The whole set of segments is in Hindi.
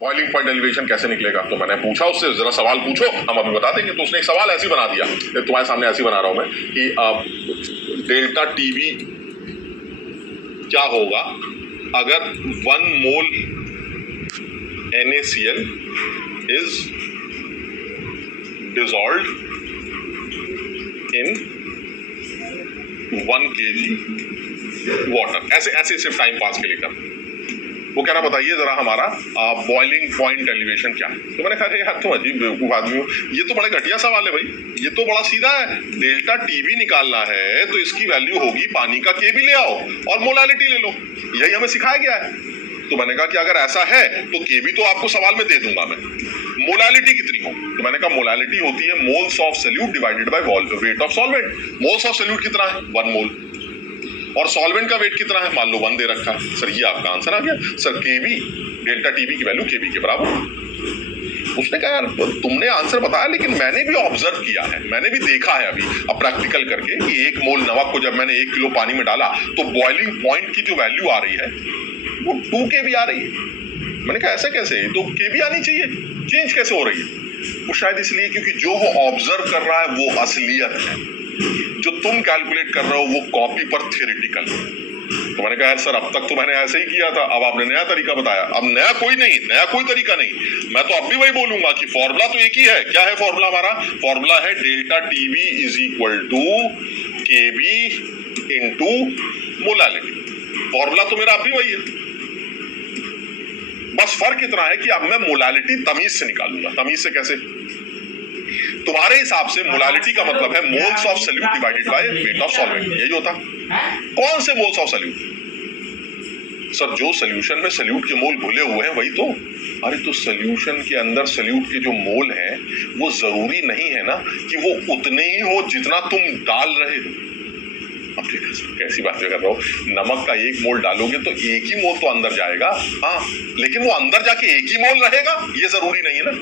बॉइलिंग पॉइंट एलिवेशन कैसे निकलेगा? तो मैंने पूछा उससे, जरा सवाल पूछो, हम अभी बता देंगे। तो उसने एक सवाल ऐसे बना दिया, तुम्हारे सामने ऐसे बना रहा हूं मैं कि डेल्टा टीवी क्या होगा अगर 1 मोल NaCl is dissolved in 1 kg water. ऐसे ऐसे सिर्फ टाइम पास के लिए कर। वो कह रहा बताइए जरा हमारा बॉइलिंग पॉइंट एलिवेशन क्या है? तो मैंने कहा यार तुम अजीब बेवकूफ आदमी हो, ये तो बड़ा घटिया सवाल है भाई, ये तो बड़ा सीधा है। डेल्टा टीवी निकालना है तो इसकी वैल्यू होगी पानी का केबी ले आओ और मोलालिटी ले लो, यही हमें सिखाया गया है। तो मैंने कहा कि अगर ऐसा है तो केबी तो आपको सवाल में दे दूंगा मैं, मोलालिटी कितनी हो? तो मैंने कहा मोलालिटी होती है moles of solute divided by weight of solvent. Moles of solute कितना है? 1 मोल। और सॉल्वेंट का वेट कितना है? मान लो 1 दे रखा है। सर ये आपका आंसर आ गया सर, केबी डेल्टा टीवी की वैल्यू केबी के बराबर। उसने कहा यार तुमने आंसर बताया लेकिन मैंने भी ऑब्जर्व किया है, मैंने भी देखा है अभी अब प्रैक्टिकल करके कि 1 मोल नमक को जब मैंने 1 किलो पानी में डाला तो बॉइलिंग पॉइंट की जो वैल्यू आ रही है वो 2 kb आ रही है। मैंने कहा ऐसे कैसे? तो केबी आनी चाहिए, चेंज कैसे हो रही है? वो शायद इसलिए क्योंकि जो वो ऑब्जर्व कर रहा है वो असलियत है, जो तुम कैलकुलेट कर रहे हो वो कॉपी पर थियोरेटिकल। तो मैंने कहा यार सर अब तक तो मैंने ऐसे ही किया था, अब आपने नया तरीका बताया। अब नया कोई तरीका नहीं। मैं तो अब भी वही बोलूंगा कि फॉर्मूला तो एक ही है। क्या है फॉर्मूला हमारा? फॉर्मूला है delta TV is equal to KB into molality. Formula तो मेरा अब भी वही है, बस फर्क इतना है कि अब मैं मोलालिटी तमीज से निकालूंगा। तमीज से कैसे? तुम्हारे हिसाब से मोलालिटी का मतलब है moles of solute divided by weight of solvent, यही होता। कौन से मोल्स ऑफ सोल्यूट? सर जो सोल्यूशन में सोल्यूट के मोल घुले हुए हैं वही तो। अरे तो सोल्यूशन के अंदर सोल्यूट के जो मोल हैं वो जरूरी नहीं है ना कि वो उतने ही हो जितना तुम डाल रहे हो। अब कैसी बातें कर रहे हो? नमक का 1 मोल डालोगे तो 1 ही मोल तो अंदर जाएगा, हाँ, लेकिन वो अंदर जाके 1 ही मोल रहेगा ये जरूरी नहीं है ना।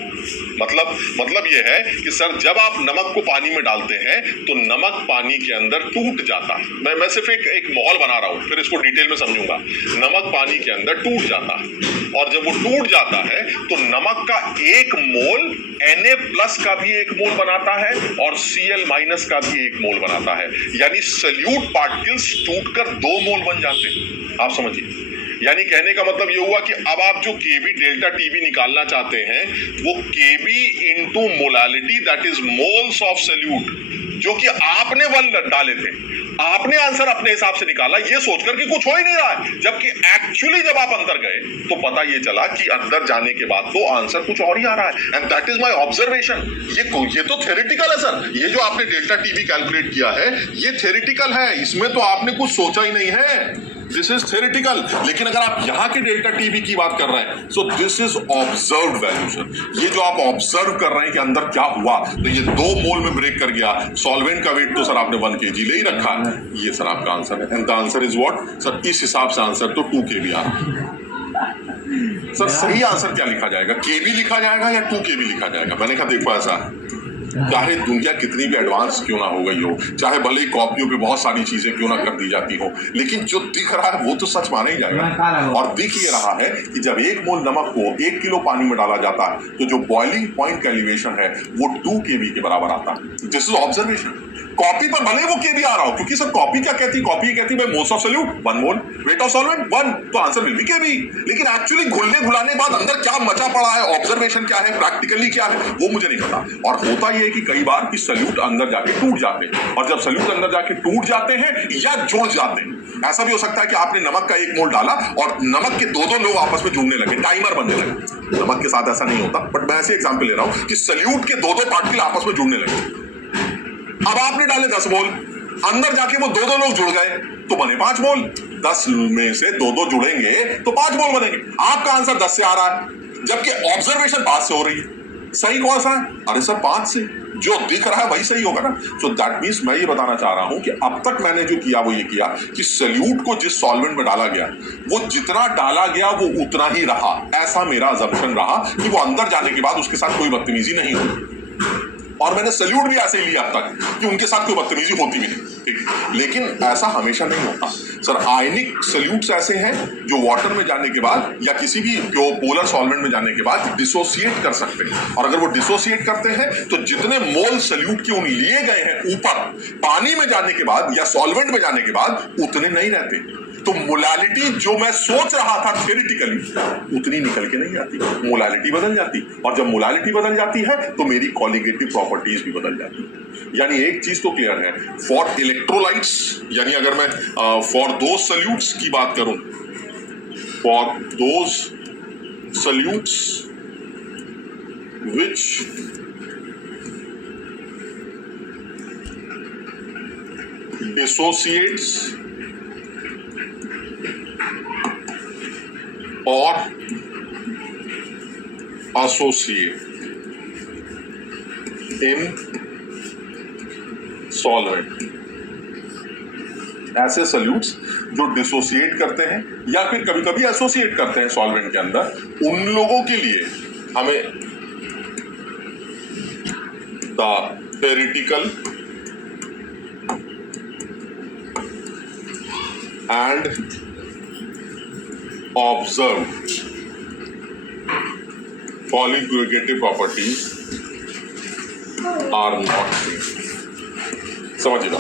मतलब ये है कि सर जब आप नमक को पानी में डालते हैं तो नमक पानी के अंदर टूट जाता है। मैं सिर्फ एक माहौल बना रहा हूं, फिर इसको डिटेल में समझूंगा। नमक पानी के अंदर टूट जाता है और जब वो टूट जाता है तो नमक का 1 मोल Na+ का भी 1 मोल बनाता है और Cl- का भी 1 मोल बनाता है। यानी सोल्यूट पार्टिकल्स टूटकर 2 मोल बन जाते हैं। आप समझिए, यानी कहने का मतलब ये हुआ कि अब आप जो केबी डेल्टा टीवी निकालना चाहते हैं वो Kb into molality that is moles of solute, जो कि आपने 1 डाले थे। आपने आंसर अपने हिसाब से निकाला ये सोचकर कि कुछ हो ही नहीं रहा है, जबकि एक्चुअली जब आप अंदर गए तो पता ये चला कि अंदर जाने के बाद तो आंसर कुछ और ही आ रहा है। And that is my observation. ये तो थ्योरेटिकल है सर। ये जो आपने डेल्टा टीवी कैलकुलेट किया है ये थ्योरेटिकल है, इसमें तो आपने कुछ सोचा ही नहीं है। This is theoretical. लेकिन अगर आप यहाँ के डेल्टा टीवी की बात कर रहे हैं so this is observed value sir. ये जो आप ऑब्जर्व कर रहे हैं कि अंदर क्या हुआ, तो ये 2 मोल में ब्रेक कर गया। सॉल्वेंट का वेट तो सर आपने 1 kg ले ही रखा है। ये सर आपका आंसर है। And the answer is what sir? इस हिसाब से आंसर तो 2 kb आ रहा है। सर सही आंसर क्या लिखा जाएगा? केबी लिखा जाएगा या 2 kb लिखा जाएगा? मैंने कहा देखो ऐसा, चाहे दुनिया कितनी भी एडवांस क्यों ना हो गई हो, चाहे भले ही कॉपियों पे बहुत सारी चीजें क्यों ना कर दी जाती हो, लेकिन जो दिख रहा है वो तो सच माना ही जाएगा। और दिख ये रहा है कि जब 1 मोल नमक को 1 किलो पानी में डाला जाता है तो जो बॉइलिंग पॉइंट का एलिवेशन है वो 2 kb के बराबर आता है। This is observation. कॉपी पर भले वो केबी आ रहा हो, क्योंकि सर कॉपी क्या कहती? कॉपी कहती है moles of solute 1 mole, weight of solvent 1, तो आंसर विल बी केबी। लेकिन एक्चुअली घुलने घुलाने बाद अंदर क्या मचा पड़ा है, ऑब्जर्वेशन क्या है, प्रैक्टिकली क्या है, वो मुझे नहीं पता। और होता ये है कि कई बार कि सोल्यूट अंदर जाके टूट जाते हैं, और जब सोल्यूट अंदर जाके टूट जाते हैं या जुड़ जाते हैं, ऐसा भी हो सकता है कि आपने नमक का 1 मोल डाला और नमक के 2 लोग आपस में जुड़ने लगे, टाइमर बनने लगे। नमक के साथ ऐसा नहीं होता, बट मैं ऐसे एग्जाम्पल ले रहा हूं कि सोल्यूट के 2 पार्टिकल आपस में जुड़ने लगे। अब आपने डाले 10 मोल, अंदर जाके वो 2 लोग जुड़ गए तो बने 5 मोल। 10 में से 2 जुड़ेंगे तो 5 मोल बनेंगे। आपका आंसर 10 से आ रहा है जबकि ऑब्जर्वेशन 5 से हो रही है। सही कौन सा है? अरे सर 5 से, जो दिख रहा है वही सही होगा ना। सो दैट मीन्स मैं ये बताना चाह रहा हूं कि अब तक मैंने जो किया वो ये किया कि सोल्यूट को जिस सॉल्वेंट में डाला गया वो जितना डाला गया वो उतना ही रहा। ऐसा मेरा अजम्पशन रहा कि वो अंदर जाने के बाद उसके साथ कोई बदतमीजी नहीं हुई। और मैंने सोल्यूट भी ऐसे ही लिया अब तक कि उनके साथ कोई बदतमीजी होती भी नहीं। लेकिन ऐसा हमेशा नहीं होता सर। आयनिक सल्यूट्स ऐसे हैं जो वाटर में जाने के बाद या किसी भी पोलर सॉल्वेंट में जाने के बाद डिसोसिएट कर सकते हैं, और अगर वो डिसोसिएट करते हैं तो जितने मोल सल्यूट के उन लिए गए हैं ऊपर, पानी में जाने के बाद या सॉल्वेंट में जाने के बाद उतने नहीं रहते। तो मोलालिटी जो मैं सोच रहा था थियोरेटिकली उतनी निकल के नहीं आती, मोलालिटी बदल जाती, और जब मोलालिटी बदल जाती है तो मेरी कॉलिगेटिव प्रॉपर्टीज भी बदल जाती है। यानी एक चीज तो क्लियर है, फॉर इलेक्ट्रोलाइट्स, यानी अगर मैं फॉर दोज सल्यूट्स की बात करूं, for those salutes which dissociates और associate in solvent, ऐसे सल्यूट्स जो डिसोसिएट करते हैं या फिर कभी कभी एसोसिएट करते हैं सॉल्वेंट के अंदर, उन लोगों के लिए हमें the theoretical and observed colligative properties are not same। समझिएगा,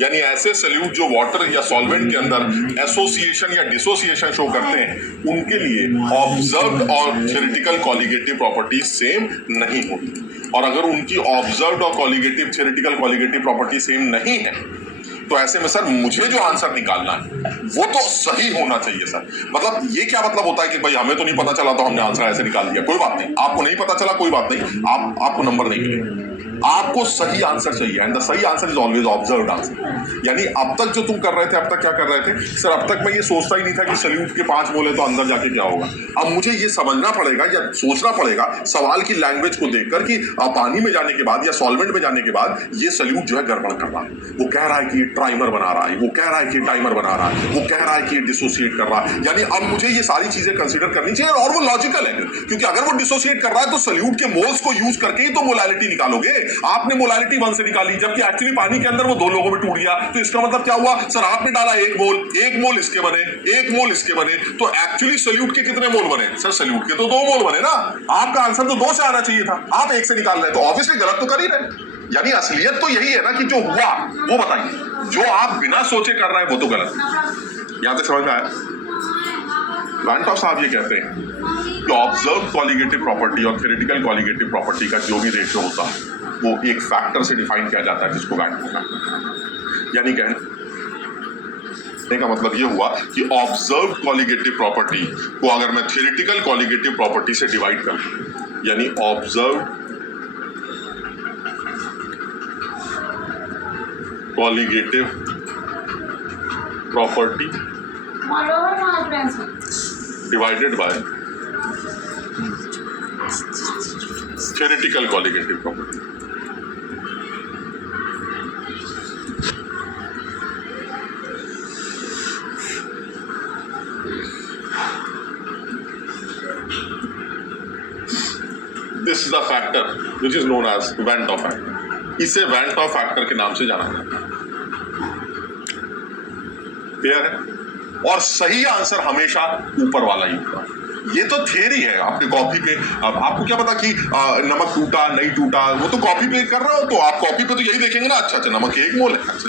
यानी ऐसे सल्यूट जो वाटर या सॉल्वेंट के अंदर एसोसिएशन या डिसोसिएशन शो करते हैं, उनके लिए ऑब्जर्व्ड और थ्योरेटिकल कॉलिगेटिव प्रॉपर्टीज सेम नहीं होती। और अगर उनकी ऑब्जर्व्ड और colligative theoretical colligative property same नहीं है तो ऐसे में सर मुझे जो आंसर निकालना है वो तो सही होना चाहिए सर। मतलब ये क्या मतलब होता है कि भाई हमें तो नहीं पता चला तो हमने आंसर ऐसे निकाल दिया, कोई बात नहीं। आपको नहीं पता चला कोई बात नहीं, आपको नंबर नहीं मिलेगा, आपको सही आंसर चाहिए, एंड द सही answer is always observed answer. यानी अब तक जो तुम कर रहे थे, अब तक क्या कर रहे थे सर? अब तक मैं ये सोचता ही नहीं था कि सल्यूट के 5 मोल है तो अंदर जाके क्या होगा। अब मुझे ये समझना पड़ेगा या सोचना पड़ेगा सवाल की लैंग्वेज को देखकर कि पानी में जाने के बाद या सॉल्वेंट में जाने के बाद ये सल्यूट जो है गड़बड़ कर रहा है, वो कह रहा है कि ये ट्राइमर बना रहा है, वो कह रहा है कि टाइमर बना रहा है, वो कह रहा है कि डिसोसिएट कर रहा है। यानी अब मुझे ये सारी चीजें कंसीडर करनी चाहिए, और वो लॉजिकल है, क्योंकि अगर वो डिसोसिएट कर रहा है तो सल्यूट के मोल्स को यूज करके ही तो मोलालिटी निकालोगे। आपने मोलालिटी 1 से निकाली, जबकि एक्चुअली पानी के अंदर वो 2 लोगों में टूट गया, तो इसका मतलब क्या हुआ सर? आपने डाला 1 मोल इसके बने, 1 मोल इसके बने, तो एक्चुअली सल्यूट के कितने मोल बने सर? सल्यूट के तो 2 मोल बने ना। आपका आंसर तो 2 से आना चाहिए था, आप 1 से निकाल रहे, तो ऑब्वियसली गलत तो कर ही रहे। यानी असलियत तो यही है ना कि जो हुआ वो बताइए, जो आप बिना सोचे कर रहे हैं वो तो गलत। यहां तक समझ में आया? वैन टॉप साहब ये कहते हैं कि ऑब्जर्व कॉलिगेटिव प्रॉपर्टी और थ्योरेटिकल कॉलिगेटिव प्रॉपर्टी का जो भी रेशियो होता है वो एक फैक्टर से डिफाइन किया जाता है जिसको वैन टॉप कहते हैं। यानी कहने का मतलब ये हुआ कि ऑब्जर्व कॉलिगेटिव प्रॉपर्टी को अगर मैं थ्योरेटिकल कॉलिगेटिव प्रॉपर्टी से डिवाइड कर, यानी observe colligative property divided by theoretical colligative property. This is a factor which is known as Van 't Hoff factor. इसे Van 't Hoff factor के नाम से जाना जाता है। क्लियर है? और सही आंसर हमेशा ऊपर वाला ही होता है। ये तो थियरी है, आपने कॉपी पे, अब आपको क्या पता कि नमक टूटा नहीं टूटा, वो तो कॉपी पे कर रहे हो, तो आप कॉपी पे तो यही देखेंगे ना, अच्छा नमक 1 मोल है, अच्छा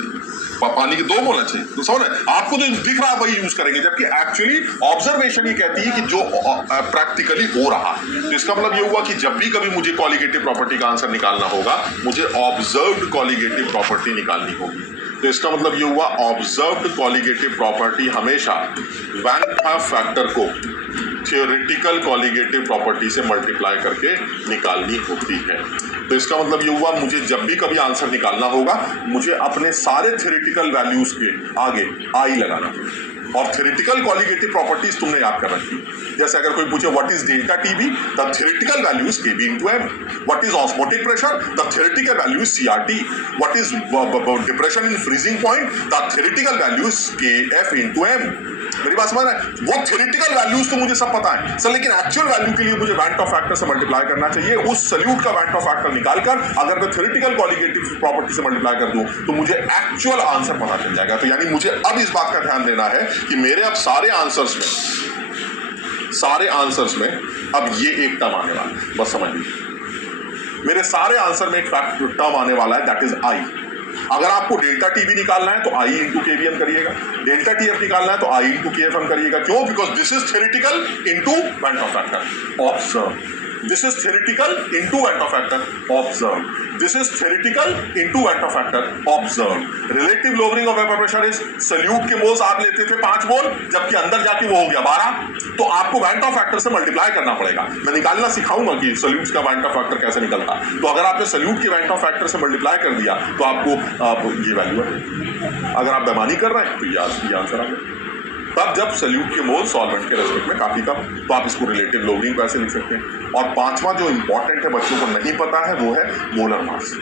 पानी के 2 मोल है, तो समझ रहे? आपको जो दिख रहा है वही यूज करेंगे, जबकि एक्चुअली ऑब्जर्वेशन ये कहती है कि जो प्रैक्टिकली हो रहा है। तो इसका मतलब ये हुआ कि जब भी कभी मुझे कॉलिगेटिव प्रॉपर्टी का आंसर निकालना होगा, मुझे ऑब्जर्व्ड कॉलिगेटिव प्रॉपर्टी निकालनी होगी। तो इसका मतलब ये हुआ ऑब्जर्व्ड कॉलिगेटिव प्रॉपर्टी हमेशा वैन टॉप फैक्टर को थ्योरेटिकल कॉलिगेटिव प्रॉपर्टी से मल्टीप्लाई करके निकालनी होती है। तो इसका मतलब ये हुआ मुझे जब भी कभी आंसर निकालना होगा, मुझे अपने सारे थ्योरेटिकल वैल्यूज के आगे आई लगाना होगा। और थ्योरेटिकल कॉलिगेटिव प्रॉपर्टीज तुमने याद कर रखी। जैसे अगर कोई पूछे what is delta TB, the theoretical value is KB into M. What is osmotic pressure, the theoretical value is CRT. What is depression in freezing point, the theoretical value is KF into M. मेरी बात समझ रहे हैं? वो थ्योरेटिकल वैल्यूज तो मुझे सब पता है सर, लेकिन एक्चुअल वैल्यू के लिए मुझे वैंट ऑफ फैक्टर से मल्टीप्लाई करना चाहिए। उस सल्यूट का वैंट ऑफ फैक्टर निकालकर अगर मैं थ्योरेटिकल कॉलिगेटिव प्रॉपर्टी से मल्टीप्लाई कर दूं तो मुझे एक्चुअल आंसर पता चल जाएगा। तो यानी मुझे अब इस बात का ध्यान देना है कि मेरे अब सारे आंसर्स में अब ये एक टर्म आने वाला है, बस समझ लीजिए मेरे सारे आंसर में एक टर्म आने वाला है, दैट इज आई। अगर आपको डेल्टा टी भी निकालना है तो I into K V M करिएगा, डेल्टा टी एफ निकालना है तो I into K F M करिएगा। क्यों? Because this is theoretical into van't of factor. Observe, this is theoretical into van't of factor. Observe, this is theoretical into van't of factor. Observe, relative lowering of vapour pressure is solute के मोल्स आप लेते थे 5 मोल, जबकि अंदर जाके वो हो गया 12, तो आपको वैंट ऑफ फैक्टर से मल्टीप्लाई करना पड़ेगा। मैं निकालना सिखाऊंगा कि सल्यूट का वैंट ऑफ फैक्टर कैसे निकलता। तो अगर आपने सल्यूट के वैंट ऑफ फैक्टर से मल्टीप्लाई कर दिया तो आपको ये वैल्यू है। अगर आप बेईमानी कर रहे हैं तो ये आंसर आ गया। तब जब सल्यूट के मोल सॉल्वेंट के रेस्पेक्ट में काफी कम, तो आप इसको रिलेटिव लोअरिंग कैसे लिख सकते हैं। और पांचवा जो इंपॉर्टेंट है, बच्चों को नहीं पता है, वो है मोलर मास।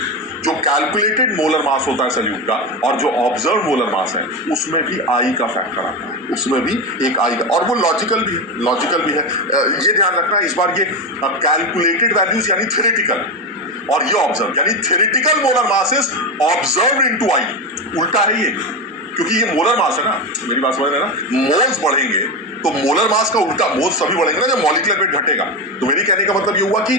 जो कैलकुलेटेड मोलर मास होता है सल्यूट का और जो ऑब्जर्व मोलर मास है, उसमें भी आई का फैक्टर आता है, उसमें भी एक आई का, और वो लॉजिकल भी है। ये ध्यान रखना इस बार, ये कैलकुलेटेड वैल्यूज यानी थ्योरेटिकल, और ये ऑब्जर्व यानी theoretical molar mass is observe into I. उल्टा है ये, क्योंकि ये मोलर मास है ना, मेरी बात समझ रहे हैं ना, मोल्स बढ़ेंगे तो मोलर मास का उल्टा, मोल्स सभी बढ़ेंगे ना जब मॉलिक्यूलर वेट घटेगा। तो मेरी कहने का मतलब ये हुआ कि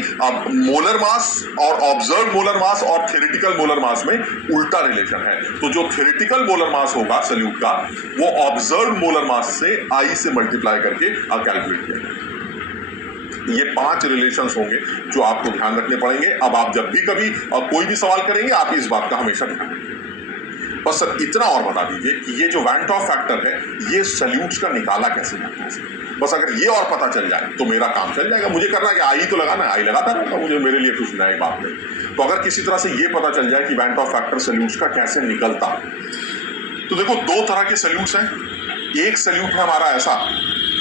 मोलर मास और ऑब्जर्व मोलर मास और थ्योरेटिकल मोलर मास में उल्टा रिलेशन है। तो जो थ्योरेटिकल मोलर मास होगा सल्यूट का, वो ऑब्जर्व मोलर मास से आई से मल्टीप्लाई करके कैलकुलेट किया जाएगा। ये 5 रिलेशंस होंगे जो आपको ध्यान रखने पड़ेंगे। अब आप जब भी कभी कोई भी सवाल करेंगे, आप इस बात का हमेशा ध्यान रखेंगे। बस सर इतना और बता दीजिए कि ये जो वैंट ऑफ फैक्टर है, ये सल्यूट्स का निकाला कैसे जाता है। बस अगर ये और पता चल जाए तो मेरा काम चल जाएगा। मुझे करना है कि आई तो लगाना है, आई लगाता रहता, मुझे मेरे लिए कुछ नई बात नहीं। तो अगर किसी तरह से ये पता चल जाए कि वैंट ऑफ फैक्टर सल्यूट्स का कैसे निकलता, तो देखो 2 तरह के सल्यूट्स हैं। एक सल्यूट है हमारा ऐसा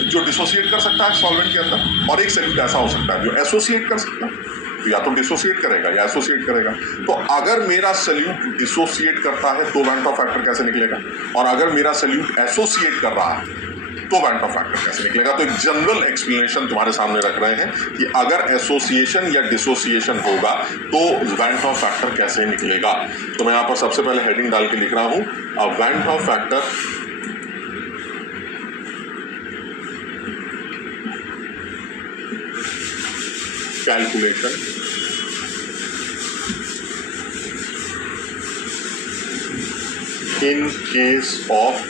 जो डिसोसिएट कर सकता है सॉल्वेंट के अंदर, और एक सल्यूट ऐसा हो सकता है जो एसोसिएट कर सकता है। तो या तो डिसोसिएट करेगा या एसोसिएट करेगा। तो अगर मेरा सल्यूट डिसोसिएट करता है तो वैंट ऑफ फैक्टर कैसे निकलेगा, और अगर मेरा सल्यूट एसोसिएट कर रहा है तो वैंट ऑफ फैक्टर कैसे निकलेगा। तो एक जनरल एक्सप्लेनेशन तुम्हारे सामने रख रहे हैं कि अगर एसोसिएशन या डिसोसिएशन होगा तो वैंट ऑफ फैक्टर कैसे निकलेगा। तो मैं यहाँ पर सबसे पहले हेडिंग डाल के लिख रहा हूं, van't of factor calculation in case of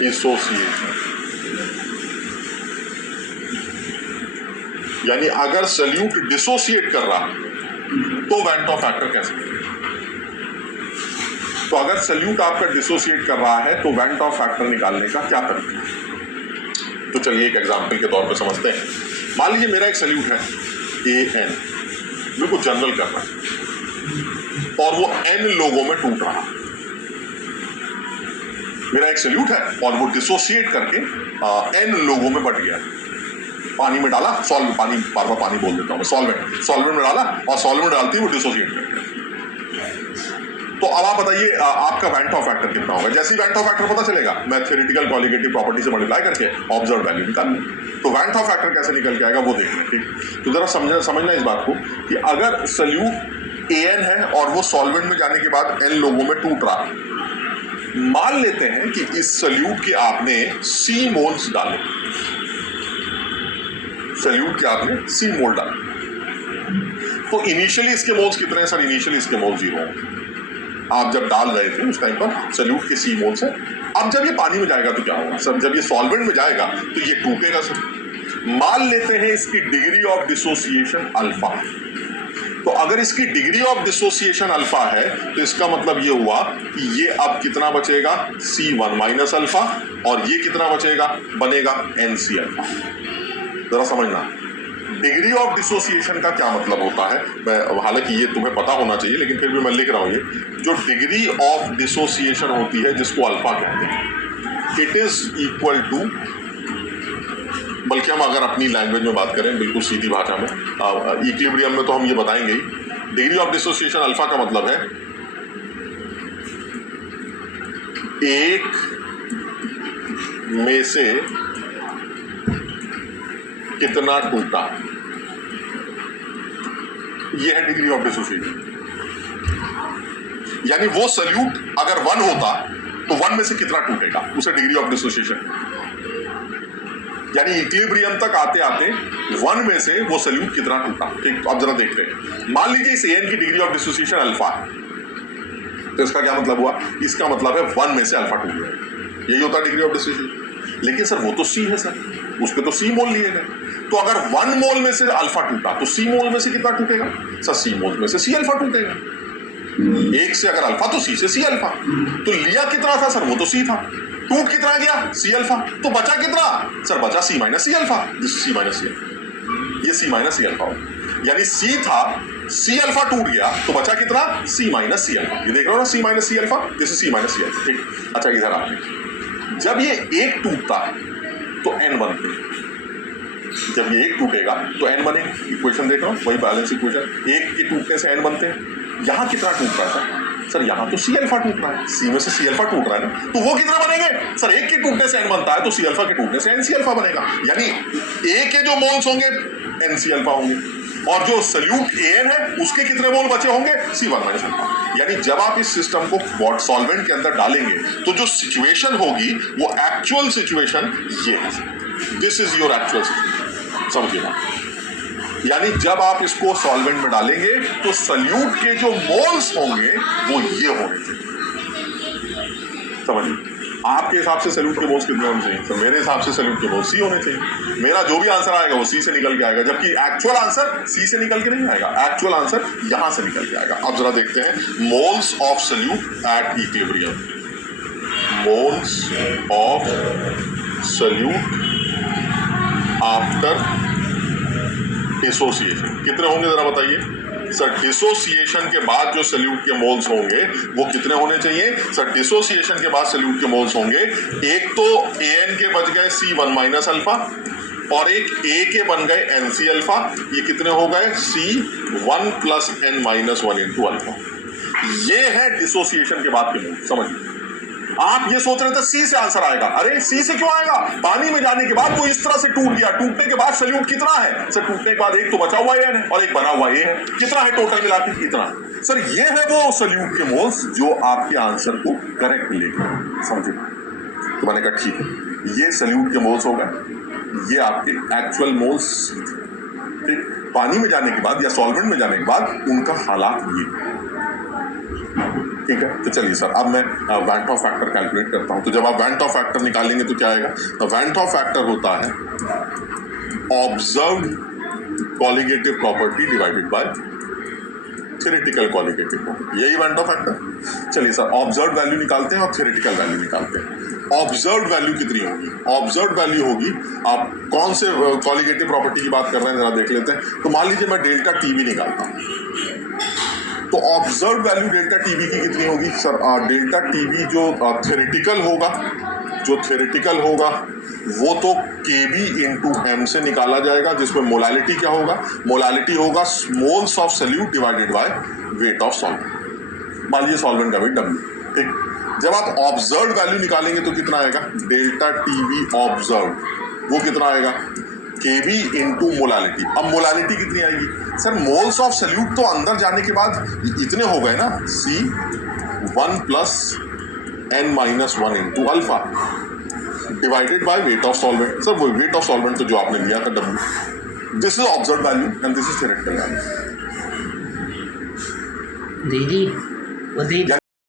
dissociation। यानी अगर सल्यूट डिसोसिएट कर रहा तो वैंट ऑफ फैक्टर कैसे निकलेगा। तो अगर सल्यूट आपका डिसोसिएट कर रहा है तो वैंट ऑफ फैक्टर निकालने का क्या तरीका है। तो चलिए एक एग्जांपल के तौर पे समझते हैं। मान लीजिए मेरा एक सल्यूट है AN, बिल्कुल जनरल करना है, और वो N लोगों में टूट रहा है। मेरा एक सल्यूट है और वो डिसोसिएट करके N लोगों में बट गया। पानी में डाला, पानी, बार बार पानी बोल देता हूं मैं, सॉल्वेंट में डाला, और सॉल्वेंट डालती वो डिसोसिएट कर गया। तो अब आप बताइए आपका वैंट ऑफ फैक्टर कितना होगा। जैसे ही वैंट ऑफ फैक्टर पता चलेगा, मैं थ्योरेटिकल कॉलिगेटिव प्रॉपर्टी से मल्टीप्लाई करके ऑब्जर्व वैल्यू निकाल लूं। तो वैंट ऑफ फैक्टर कैसे निकल के आएगा वो देखना, ठीक। तो जरा समझना इस बात को कि अगर सल्यूट AN है और वो सॉल्वेंट में जाने के बाद N लोगों में टूट रहा है, मान लेते हैं कि इस सल्यूट के आपने C मोल्स डाले, सल्यूट के आपने C मोल डाले। तो इनिशियली इसके मोल्स कितने हैं सर? इनिशियली इसके मोल्स 0 हैं। आप जब डाल रहे थे उस टाइम पर सल्यूट के C मोल्स हैं। अब जब ये पानी में जाएगा तो क्या होगा सर? जब ये सॉल्वेंट में जाएगा तो ये टूटेगा सर। मान लेते हैं इसकी डिग्री ऑफ डिसोसिएशन अल्फा। तो अगर इसकी डिग्री ऑफ डिसोसिएशन अल्फा है तो इसका मतलब ये हुआ कि ये अब कितना बचेगा, C1 माइनस अल्फा, और ये कितना बचेगा, बनेगा NC अल्फा। जरा समझना डिग्री ऑफ डिसोसिएशन का क्या मतलब होता है। मैं हालांकि ये तुम्हें पता होना चाहिए लेकिन फिर भी मैं लिख रहा हूं, ये जो डिग्री ऑफ डिसोसिएशन होती है जिसको अल्फा कहते हैं, इट इज इक्वल टू, बल्कि हम अगर अपनी लैंग्वेज में बात करें बिल्कुल सीधी भाषा में, इक्विलिब्रियम में तो हम ये बताएंगे ही। डिग्री ऑफ डिसोसिएशन अल्फा का मतलब है एक में से कितना टूटा, यह है डिग्री ऑफ डिसोसिएशन। यानी वो सल्यूट अगर 1 होता तो 1 में से कितना टूटेगा, उसे डिग्री ऑफ डिसोसिएशन। यानी इक्विलिब्रियम तक आते आते 1 में से वो सल्यूट कितना टूटा। ठीक, तो अब जरा देखते हैं। मान लीजिए इस एन की डिग्री ऑफ डिसोसिएशन अल्फा है, तो इसका क्या मतलब हुआ, इसका मतलब है 1 में से अल्फा टूट गया, यही होता है डिग्री ऑफ डिसोसिएशन। लेकिन सर वो तो सी है सर, उसके तो सी मोल लिए गए, तो अगर 1 मोल में से अल्फा टूटा तो सी मोल में से कितना टूटेगा सर, सी मोल में से सी अल्फा टूटेगा। 1 से अगर अल्फा तो सी से सी अल्फा, तो लिया कितना था सर, वो तो सी था, टूट कितना गया सी अल्फा, तो बचा कितना सर, बचा C minus C alpha, this C minus C, ये सी माइनस सी अल्फा। यानी सी था, सी अल्फा टूट गया तो बचा कितना सी माइनस सी अल्फा। ये देख रहे हो ना, C minus C alpha, this is C minus C alpha. ठीक, अच्छा इधर आते, जब ये 1 टूटता है तो n बनते हैं, जब ये 1 टूटेगा तो n बनेंगे। इक्वेशन देख रहा हूं, वही बैलेंस इक्वेशन, 1 के टूटने से n बनते हैं। यहां कितना टूट रहा है सर, यहां तो सी अल्फा टूट रहा है, सी में से सी अल्फा टूट रहा है ना, तो वो कितना बनेंगे सर, 1 के टूटने से n बनता है तो सी अल्फा के टूटने से n सी अल्फा बनेगा। यानी a के जो मोल्स होंगे n सी अल्फा होंगे, और जो सल्यूट an है उसके कितने मोल बचे होंगे, C1 माइनस अल्फा। यानी जब आप इस सिस्टम को सॉल्वेंट के अंदर डालेंगे तो जो सिचुएशन होगी वो एक्चुअल सिचुएशन ये है, this is your actual situation, समझिएगा। यानी जब आप इसको सॉल्वेंट में डालेंगे तो सल्यूट के जो मोल्स होंगे वो ये होंगे, समझिए। आपके हिसाब से सल्यूट के मोल्स कितने होने चाहिए, तो मेरे हिसाब से सल्यूट के मोल्स सी होने चाहिए। मेरा जो भी आंसर आएगा वो सी से निकल के आएगा, जबकि एक्चुअल आंसर सी से निकल के नहीं आएगा, एक्चुअल आंसर यहां से निकल के आएगा। अब जरा देखते हैं moles of solute at equilibrium, moles of solute after dissociation कितने होंगे जरा बताइए सर। डिसोसिएशन के बाद जो सल्यूट के मोल्स होंगे वो कितने होने चाहिए सर, डिसोसिएशन के बाद सल्यूट के मोल्स होंगे, एक तो an के बच गए C1 माइनस अल्फा और एक a के बन गए NC अल्फा, ये कितने हो गए C1 plus n minus 1 into alpha. ये है डिसोसिएशन के बाद के मोल, समझिए। आप ये सोच रहे थे सी से आंसर आएगा, अरे सी से क्यों आएगा, पानी में जाने के बाद वो इस तरह से टूट गया, टूटने के बाद सल्यूट कितना है सर, टूटने के बाद एक तो बचा हुआ है और एक बना हुआ है, कितना है टोटल मिला के कितना सर, ये है वो सल्यूट के मोल्स जो आपके आंसर को करेक्ट मिलेगा, समझिए। तो मैंने कहा ठीक है, ये सल्यूट के मोल्स हो गए, ये आपके एक्चुअल मोल्स, ठीक। पानी में जाने के बाद या सॉल्वेंट में जाने के बाद उनका हालात ये, ठीक है। तो चलिए सर, अब मैं वैन टॉप फैक्टर कैलकुलेट करता हूं। तो जब आप वैन टॉप फैक्टर निकालेंगे तो क्या आएगा, तो वैन टॉप फैक्टर होता है observed colligative property divided by theoretical colligative property, यही वैन टॉप फैक्टर। चलिए सर, ऑब्जर्व्ड वैल्यू निकालते हैं और थ्योरेटिकल वैल्यू निकालते हैं। ऑब्जर्व्ड वैल्यू कितनी होगी, ऑब्जर्व्ड वैल्यू होगी, आप कौन से कॉलिगेटिव प्रॉपर्टी की बात कर रहे हैं जरा देख लेते हैं। तो मान लीजिए मैं डेल्टा टीवी निकालता हूं, तो ऑब्जर्व वैल्यू डेल्टा टीवी की कितनी होगी सर, डेल्टा टीवी जो थ्योरेटिकल होगा, जो थ्योरेटिकल होगा वो तो केबी इंटू एम से निकाला जाएगा, जिसमें मोलालिटी क्या होगा, मोलालिटी होगा moles of solute divided by weight of solvent. मान लीजिए सॉल्वेंट का वेट डब्ल्यू, ठीक। जब आप ऑब्जर्व वैल्यू निकालेंगे तो कितना आएगा, डेल्टा टीवी ऑब्जर्व वो कितना आएगा केबी इंटू मोलालिटी। अब मोलालिटी कितनी आएगी सर, मोल्स ऑफ सल्यूट तो अंदर जाने के बाद इतने हो गए ना, C1 plus n minus 1 into alpha divided by weight of solvent. Sir वो वेट ऑफ सॉल्वेंट तो जो आपने लिया था W, this is observed value and this is theoretical value. दीदी वो दीदी